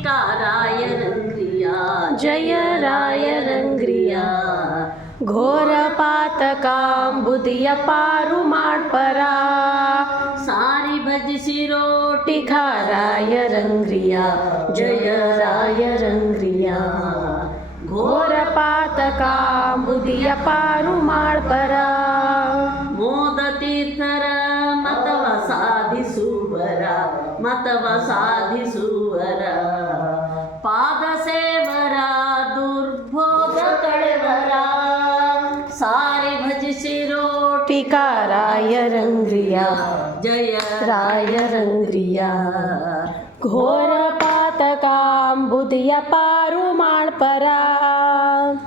ಟಿಕಾರಾಯರಂಗ್ರಿಯ ಜಯ ರಾಯರಂಗ್ರಿಯ. ಘೋರ ಪಾತಕಾಂಬುದಿಯ ಪಾರು ಮಾಡ್ಪರ. ಸಾರಿ ಭಜಿಸಿರೋ ಟಿಖಾರಾಯರಂಗ್ರಿಯ ಜಯ ರಾಯರಂಗ್ರಿಯ. ಘೋರ ಪಾತಕಾಂಬುದಿಯ ಪಾರು ಮಾಡ್ಪರ. ಮತವ ಸಾಧಿಸುವರ ಪಾದ ಸೇವರ ದುರ್ಬೋಧ ಕಳೆವರ ಸಾರಿ ಭಜಿಸಿರೋ ಟಿಕಾರಾಯರಂಗ್ರಿಯ ಜಯ ರಾಯರಂಗ್ರಿಯ ಘೋರ ಪಾತಕಾಂಬುದಿಯ ಪಾರು ಮಾಡ್ಪರ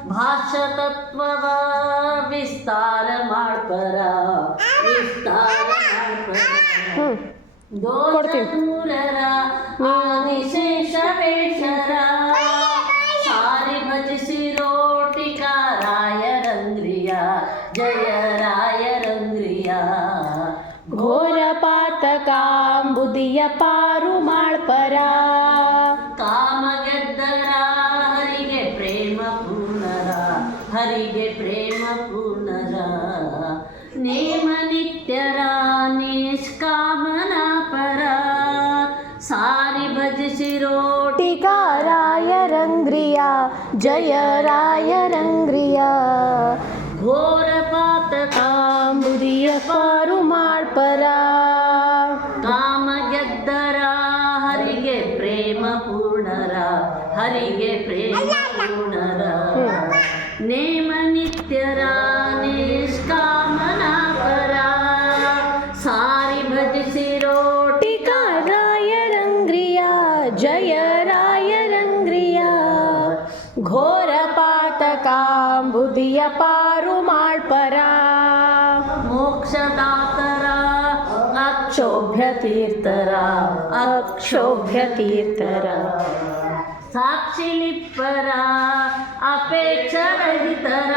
ಭಾಷ್ಯ ತತ್ವವ ವಿಸ್ತಾರ ಮಾಡ್ಪರ ಕೊಡ್ತೀನಿ. ದೋಷದೂರರ ಆದಿಶೇಷವೇಶರ ಸಾರಿ ಭಜಿಸಿರೋ ಟಿಕಾರಾಯರಂಗ್ರಿಯ ಜಯ ರಾಯರಂಗ್ರಿಯ ಘೋರ ಪಾತಕಾಂಬುದಿಯ ಪಾರು ಮಾಡ್ಪರ ಕಾಮ ಗೆದ್ದರ ಹರಿಗೆ ಪ್ರೇಮ ಪೂರ್ಣರ ಹರಿಗೆ ಪ್ರೇಮ ಪೂರ್ಣರ ನೇಮ ನಿತ್ಯರ ನಿಷ್ಕಾಮನ ಪರ ಸಾರಿ ಭಜಿಸಿರೋ ಟಿಕಾರಾಯರಂಗ್ರಿಯ ಜಯ ರಾಯರಂಗ್ರಿಯ ಘೋರ ಪಾತಕ ಕಾಂಬುದಿಯ ಪಾರು ಮಾಡ್ಪರ ಕಾಮ ಗೆದ್ದರ ಹರಿಗೆ ಪ್ರೇಮ ಪೂರ್ಣರ ಹರಿಗೆ ಪ್ರೇಮ ಪೂರ್ಣರ. ನೇಮ ನಿತ್ಯರ ಜಯ ರಾಯರಂಗ್ರಿಯ ಘೋರ ಪಾತಕಾಂಬುದಿಯ ಪಾರು ಮಾಡ್ಪರ ಮೋಕ್ಷದಾತರ ಅಕ್ಷೋಭ್ಯ ತೀರ್ಥರ ಅಕ್ಷೋಭ್ಯ ತೀರ್ಥರ ಸಾಕ್ಷಿ ಲಿಪ್ಪರ ಅಪೇಕ್ಷರಹಿತರ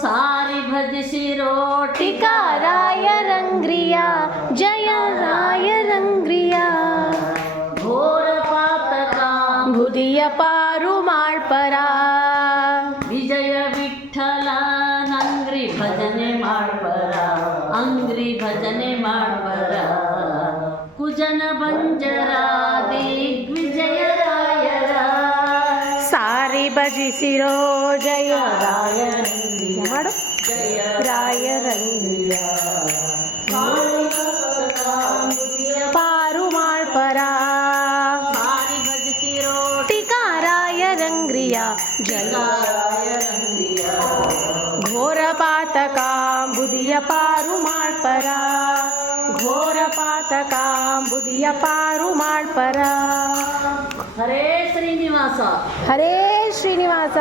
ಸಾರಿ ಭಜಿಸಿರೋ ಬುದಿಯ ಪಾರು ಮಾಡ್ಪರ. ವಿಜಯ ವಿಠಲ ನಂಗ್ರಿ ಭಜನೆ ಮಾಡ್ಬರ ಅಂಗ್ರಿ ಭಜನೆ ಮಾಡ್ಬರ ಕುಜನ ಬಂಜರ ದಿಗ್ವಿಜಯರಾಯರ. ಸಾರಿ ಭಜಿಸಿರೋ ಜಯ. ರಾಯರಂಗಿಯ ಮಾಡು. ಜಯ ರಾಯರಂಗ್ರಿಯ ಘೋರ ಘೋರ ಪಾತಕಾಂಬುದಿಯ ಪಾರು ಮಾಡ್ಪರ. ಘೋರ ಪಾತಕಾಂಬುದಿಯ ಪಾರು ಮಾಡ್ಪರ. ಹರೇ ಶ್ರೀನಿವಾಸ. ಹರೇ ಶ್ರೀನಿವಾಸ.